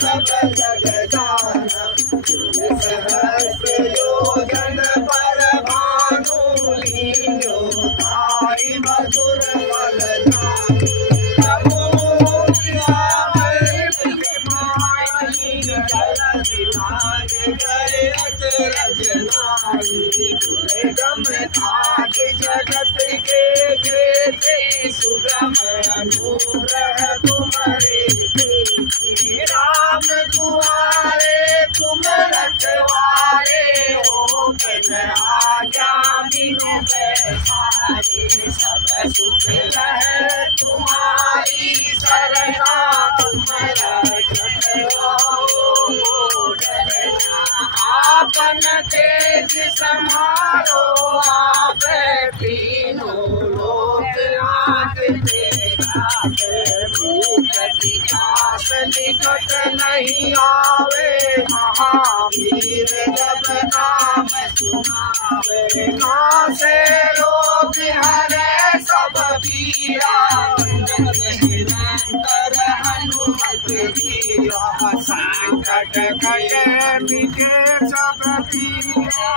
सब जग जाना सहस्र योजन पर भानु लीनो तारी मधुर फल जगत के सुगम अनुग्रह तुम्हारे राम दुआरे तुम रखवारे हो आज्ञा बिनु पैसारे सब सुख रहे तुम्हारी सरना तुम आपन तेज समारो आप तीनों लोक आंख देखा भूख पिपास निकट नहीं आवे महावीर जब नाम सुनावे नासे रोग हरे सब पीरा निरंतर हनुमत वीरा संकट कटे मिटे सब पीरा